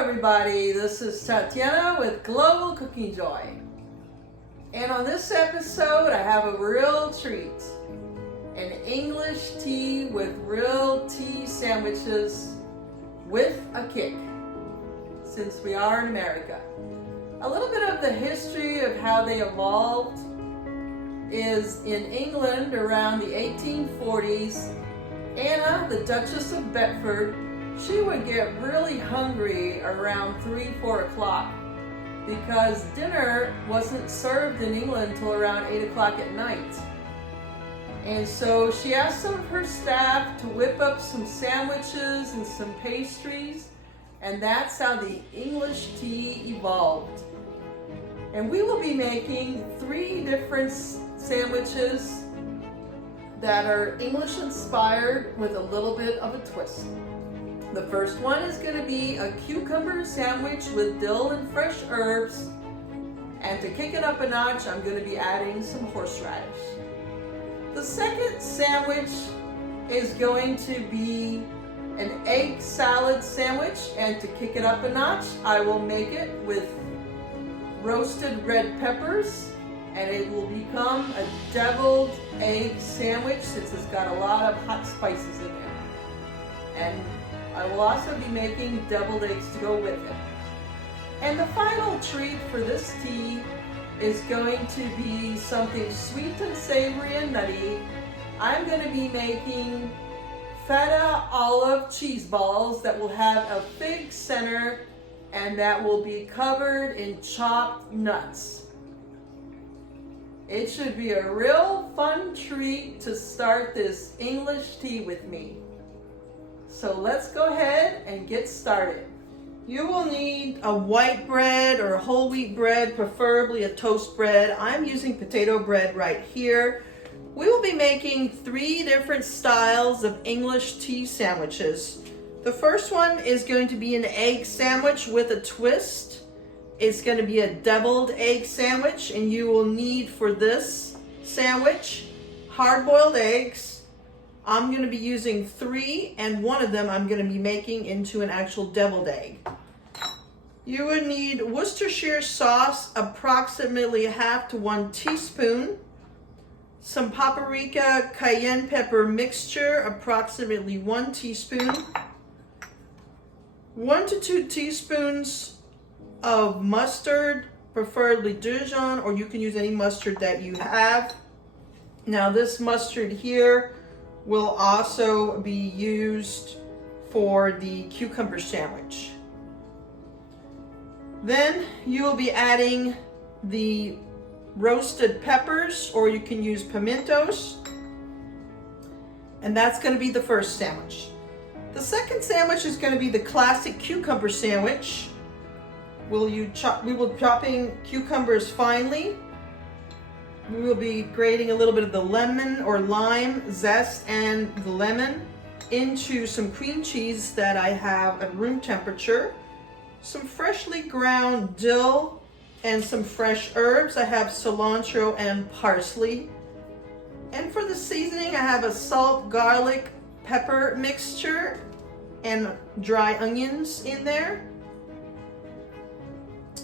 everybody, this is Tatiana with Global Cooking Joy. And on this episode, I have a real treat. An English tea with real tea sandwiches with a kick, since we are in America. A little bit of the history of how they evolved is in England around the 1840s. Anna, the Duchess of Bedford, she would get really hungry around 3-4 o'clock because dinner wasn't served in England until around 8 o'clock at night. And so she asked some of her staff to whip up some sandwiches and some pastries, and that's how the English tea evolved. And we will be making 3 different sandwiches that are English inspired with a little bit of a twist. The first one is going to be a cucumber sandwich with dill and fresh herbs. And to kick it up a notch, I'm going to be adding some horseradish. The second sandwich is going to be an egg salad sandwich. And to kick it up a notch, I will make it with roasted red peppers. And it will become a deviled egg sandwich since it's got a lot of hot spices in there. And I will also be making deviled eggs to go with it. And the final treat for this tea is going to be something sweet and savory and nutty. I'm going to be making Feta olive cheese balls that will have a fig center and that will be covered in chopped nuts. It should be a real fun treat to start this English tea with me. So let's go ahead and get started. You will need a white bread or whole wheat bread, preferably a toast bread. I'm using potato bread right here. We will be making 3 different styles of English tea sandwiches. The first one is going to be an egg sandwich with a twist. It's going to be a deviled egg sandwich, and you will need for this sandwich hard-boiled eggs. I'm going to be using 3, and one of them I'm going to be making into an actual deviled egg. You would need Worcestershire sauce, approximately 1/2 to 1 teaspoon. Some paprika cayenne pepper mixture, approximately 1 teaspoon. 1 to 2 teaspoons of mustard, preferably Dijon, or you can use any mustard that you have. Now this mustard here will also be used for the cucumber sandwich. Then you will be adding the roasted peppers, or you can use pimientos, and that's going to be the first sandwich. The second sandwich is going to be the classic cucumber sandwich. We will be chopping cucumbers finely. We will be grating a little bit of the lemon or lime zest and the lemon into some cream cheese that I have at room temperature, some freshly ground dill, and some fresh herbs. I have cilantro and parsley. And for the seasoning, I have a salt, garlic, pepper mixture and dry onions in there.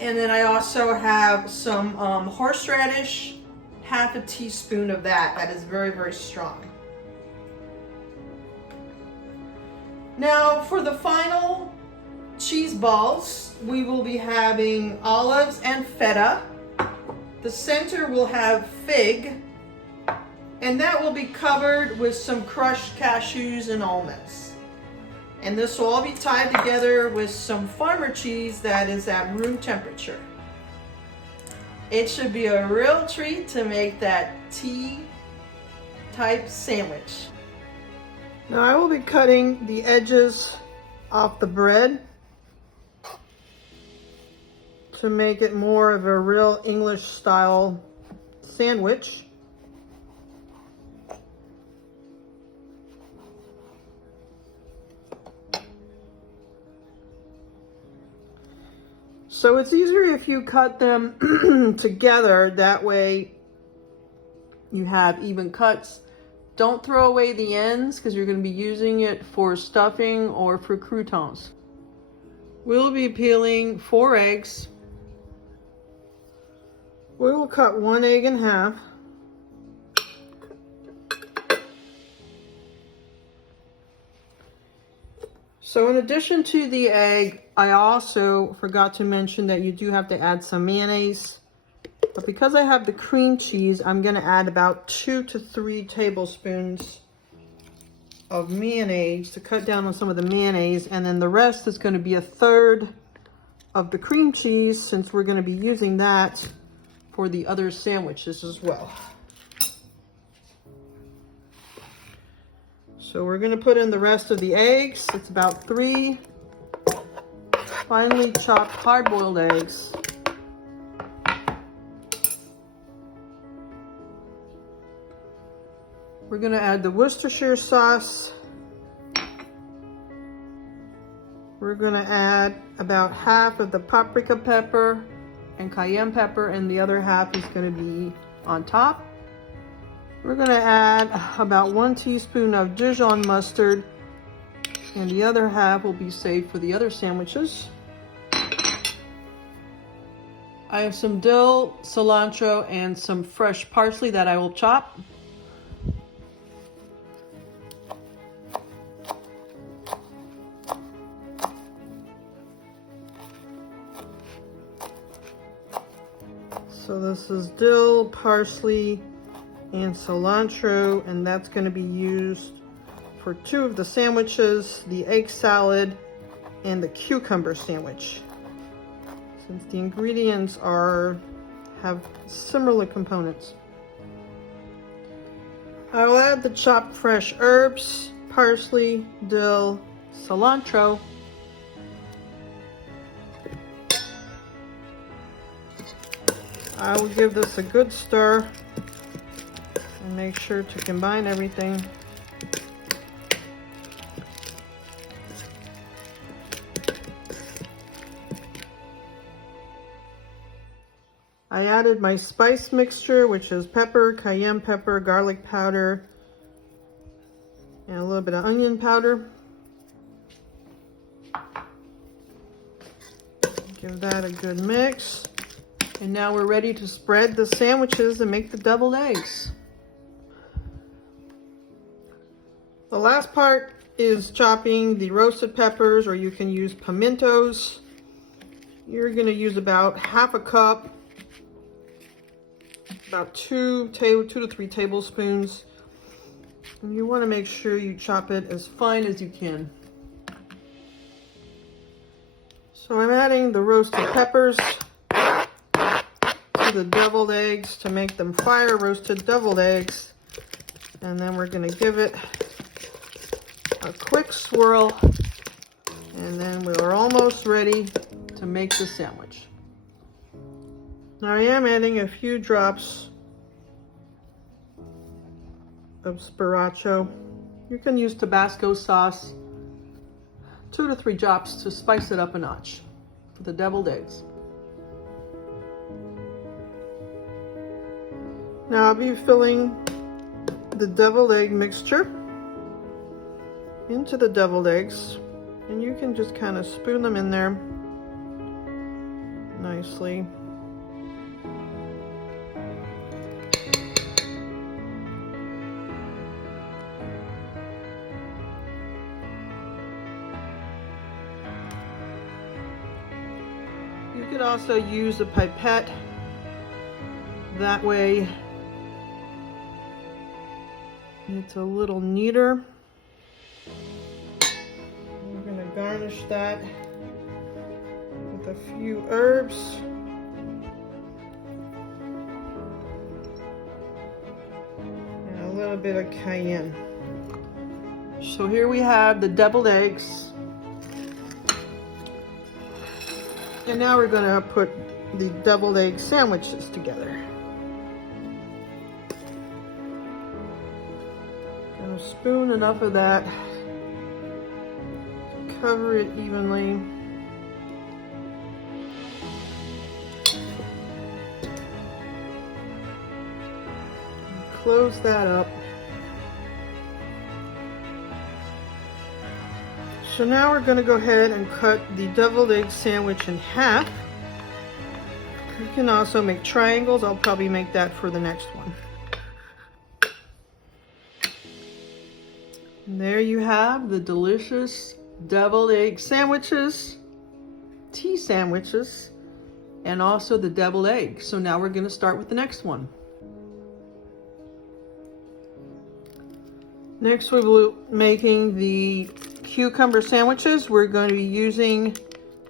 And then I also have some horseradish, 1/2 teaspoon of that. That is very, very strong. Now for the final cheese balls, we will be having olives and feta. The center will have fig, and that will be covered with some crushed cashews and almonds. And this will all be tied together with some farmer cheese that is at room temperature. It should be a real treat to make that tea type sandwich. Now I will be cutting the edges off the bread to make it more of a real English style sandwich. So it's easier if you cut them together, that way you have even cuts. Don't throw away the ends because you're going to be using it for stuffing or for croutons. We'll be peeling 4 eggs. We will cut 1 egg in half. So in addition to the egg, I also forgot to mention that you do have to add some mayonnaise. But because I have the cream cheese, I'm going to add about 2 to 3 tablespoons of mayonnaise to cut down on some of the mayonnaise. And then the rest is going to be 1/3 of the cream cheese, since we're going to be using that for the other sandwiches as well. So we're going to put in the rest of the eggs. It's about 3 finely chopped hard-boiled eggs. We're going to add the Worcestershire sauce. We're going to add about half of the paprika pepper and cayenne pepper, and the other half is going to be on top. We're going to add about 1 teaspoon of Dijon mustard, and the other half will be saved for the other sandwiches. I have some dill, cilantro, and some fresh parsley that I will chop. So this is dill, parsley, and cilantro, and that's going to be used for 2 of the sandwiches, the egg salad and the cucumber sandwich. Since the ingredients have similar components. I will add the chopped fresh herbs, parsley, dill, cilantro. I will give this a good stir and make sure to combine everything. I added my spice mixture, which is pepper, cayenne pepper, garlic powder, and a little bit of onion powder. Give that a good mix. And now we're ready to spread the sandwiches and make the deviled eggs. The last part is chopping the roasted peppers, or you can use pimientos. You're going to use about half a cup, about 2 to 3 tablespoons. And you want to make sure you chop it as fine as you can. So I'm adding the roasted peppers the deviled eggs to make them fire roasted deviled eggs, and then we're going to give it a quick swirl, and then we're almost ready to make the sandwich. Now I am adding a few drops of sriracha. You can use Tabasco sauce, 2 to 3 drops to spice it up a notch for the deviled eggs. Now I'll be filling the deviled egg mixture into the deviled eggs, and you can just kind of spoon them in there nicely. You could also use a pipette. That way it's a little neater. We're going to garnish that with a few herbs. And a little bit of cayenne. So here we have the deviled eggs. And now we're going to put the deviled egg sandwiches together. Gonna spoon enough of that to cover it evenly. Close that up. So now we're going to go ahead and cut the deviled egg sandwich in half. You can also make triangles. I'll probably make that for the next one. And there you have the delicious deviled egg sandwiches, tea sandwiches, and also the deviled egg. So now we're going to start with the next one. Next we will be making the cucumber sandwiches. We're going to be using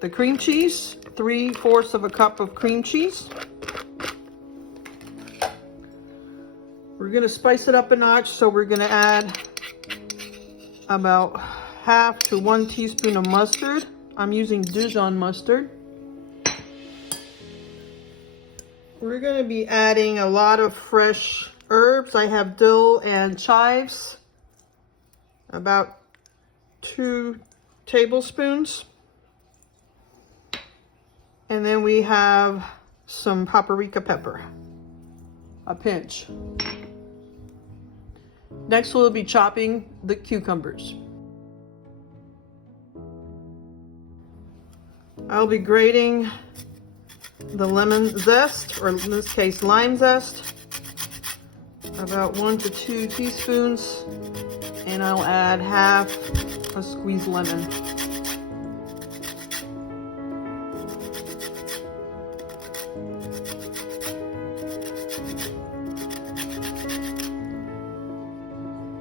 the cream cheese, 3/4 of a cup of cream cheese. We're going to spice it up a notch, so we're going to add about 1/2 to 1 teaspoon of mustard. I'm using Dijon mustard. We're going to be adding a lot of fresh herbs. I have dill and chives, about 2 tablespoons. And then we have some paprika pepper, a pinch. Next we'll be chopping the cucumbers. I'll be grating the lemon zest, or in this case lime zest, about 1 to 2 teaspoons, and I'll add 1/2 a squeezed lemon.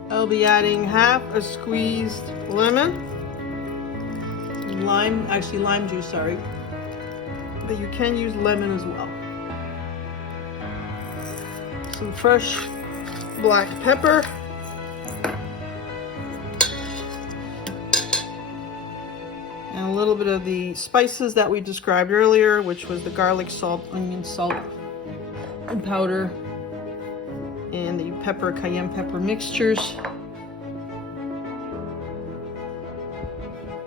I'll be adding 1/2 a squeezed lemon. Lime juice, sorry. But you can use lemon as well. Some fresh black pepper. And a little bit of the spices that we described earlier, which was the garlic salt, onion salt, and powder, and the cayenne pepper mixtures.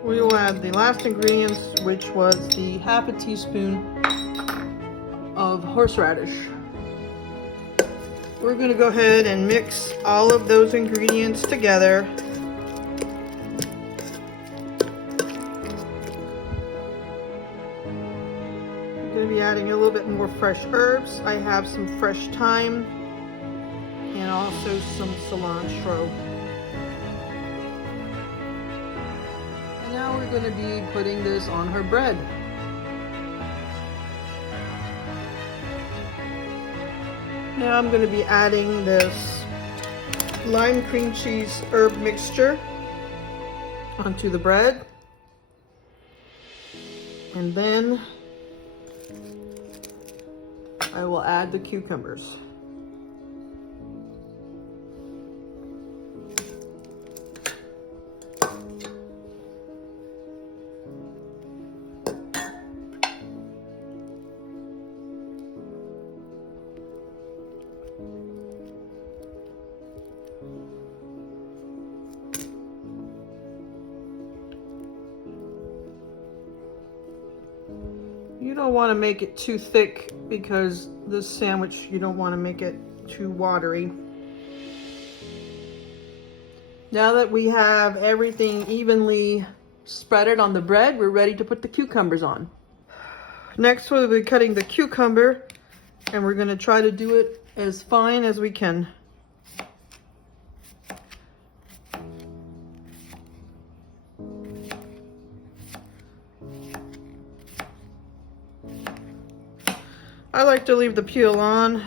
We will add the last ingredients, which was the 1/2 a teaspoon of horseradish. We're going to go ahead and mix all of those ingredients together. I'm going to be adding a little bit more fresh herbs. I have some fresh thyme and also some cilantro. Now we're going to be putting this on her bread. Now I'm going to be adding this lime cream cheese herb mixture onto the bread. And then I will add the cucumbers. You don't want to make it too thick because this sandwich, you don't want to make it too watery. Now that we have everything evenly spreaded on the bread, we're ready to put the cucumbers on. Next we'll be cutting the cucumber, and we're going to try to do it as fine as we can. I like to leave the peel on.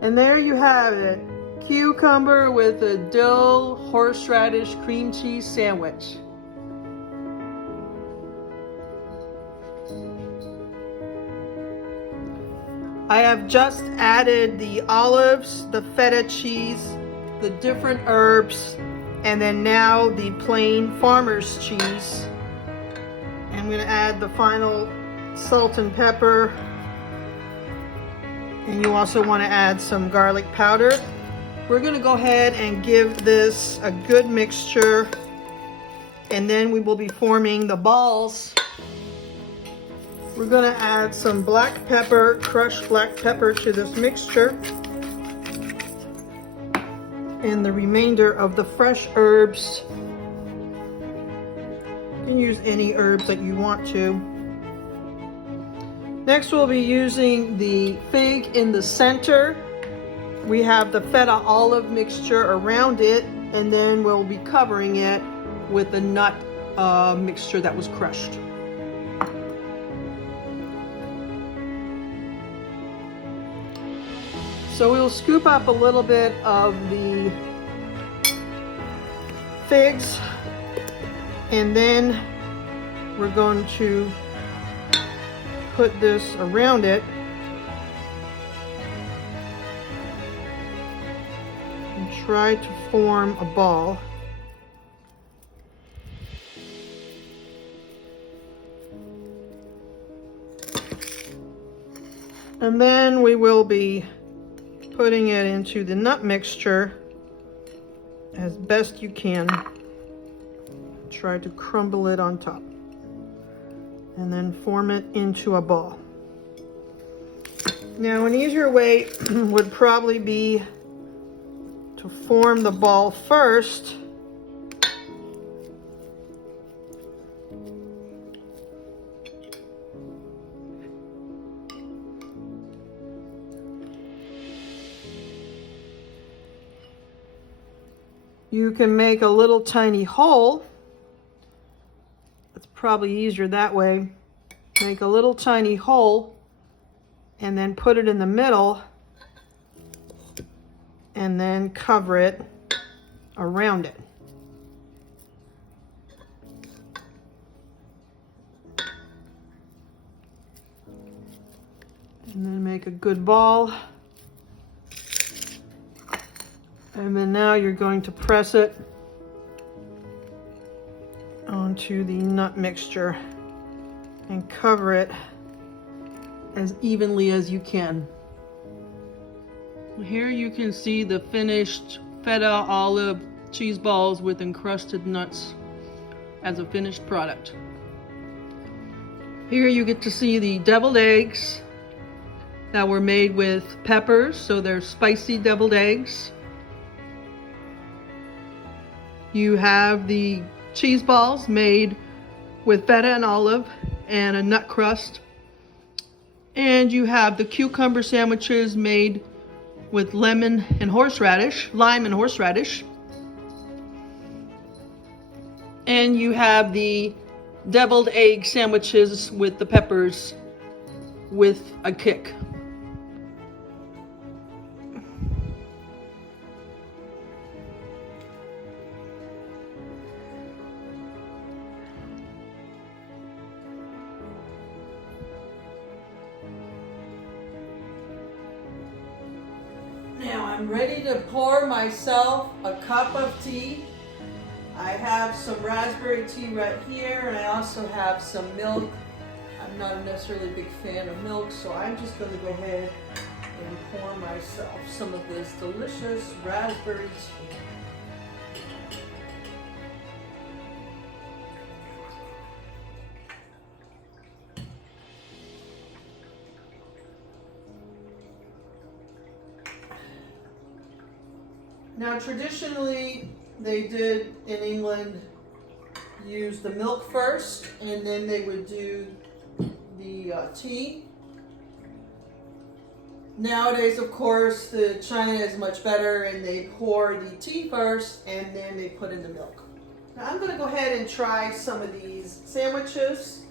And there you have it. Cucumber with a dill horseradish cream cheese sandwich. I have just added the olives, the feta cheese, the different herbs, and then now the plain farmer's cheese. I'm going to add the final salt and pepper. And you also want to add some garlic powder. We're going to go ahead and give this a good mixture. And then we will be forming the balls. We're going to add some black pepper, crushed black pepper to this mixture, and the remainder of the fresh herbs. You can use any herbs that you want to. Next, we'll be using the fig in the center. We have the feta olive mixture around it, and then we'll be covering it with the nut mixture that was crushed. So we'll scoop up a little bit of the figs, and then we're going to put this around it and try to form a ball. And then we will be putting it into the nut mixture as best you can. Try to crumble it on top and then form it into a ball. Now, an easier way would probably be to form the ball first. You can make a little tiny hole. It's probably easier that way. Make a little tiny hole and then put it in the middle and then cover it around it. And then make a good ball. And then now you're going to press it onto the nut mixture and cover it as evenly as you can. Here you can see the finished feta olive cheese balls with encrusted nuts as a finished product. Here you get to see the deviled eggs that were made with peppers, so they're spicy deviled eggs. You have the cheese balls made with feta and olive and a nut crust. And you have the cucumber sandwiches made with lemon and horseradish, lime and horseradish. And you have the deviled egg sandwiches with the peppers with a kick. Now I'm ready to pour myself a cup of tea. I have some raspberry tea right here, and I also have some milk. I'm not necessarily a big fan of milk, so I'm just going to go ahead and pour myself some of this delicious raspberry tea. Now, traditionally, they did in England use the milk first, and then they would do the tea. Nowadays, of course, the China is much better, and they pour the tea first, and then they put in the milk. Now, I'm going to go ahead and try some of these sandwiches.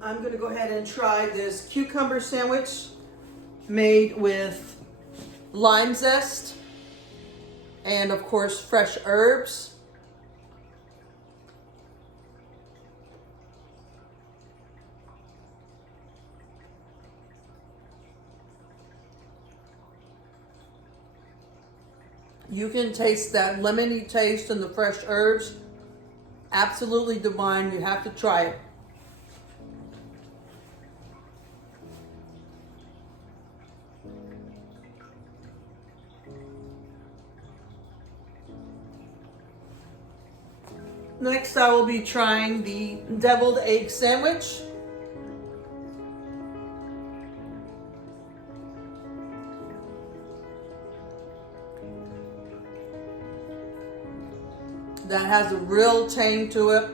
I'm going to go ahead and try this cucumber sandwich made with lime zest and, of course, fresh herbs. You can taste that lemony taste and the fresh herbs. Absolutely divine. You have to try it. Next, I will be trying the deviled egg sandwich. That has a real tang to it.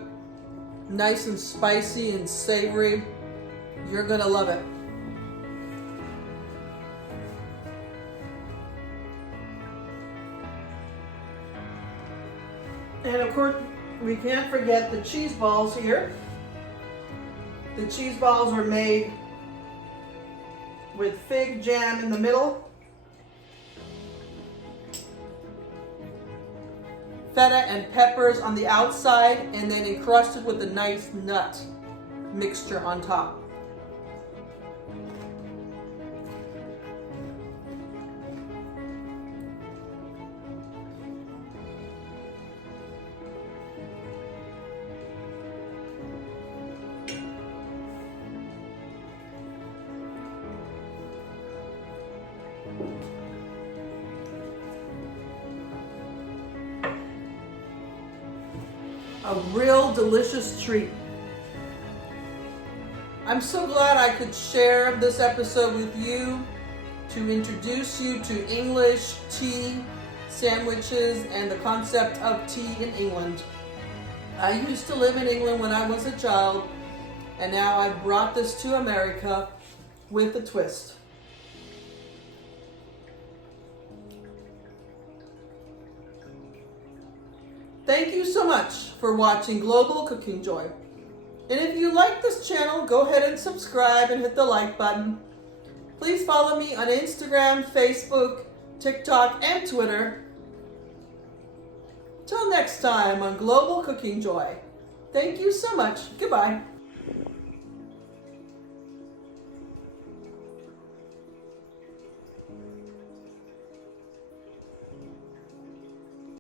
Nice and spicy and savory. You're gonna love it. And of course, we can't forget the cheese balls here. The cheese balls are made with fig jam in the middle, feta and peppers on the outside, and then encrusted with a nice nut mixture on top. A real delicious treat. I'm so glad I could share this episode with you to introduce you to English tea sandwiches and the concept of tea in England. I used to live in England when I was a child, and now I've brought this to America with a twist. Thank you so much for watching Global Cooking Joy. And if you like this channel, go ahead and subscribe and hit the like button. Please follow me on Instagram, Facebook, TikTok, and Twitter. Till next time on Global Cooking Joy. Thank you so much. Goodbye.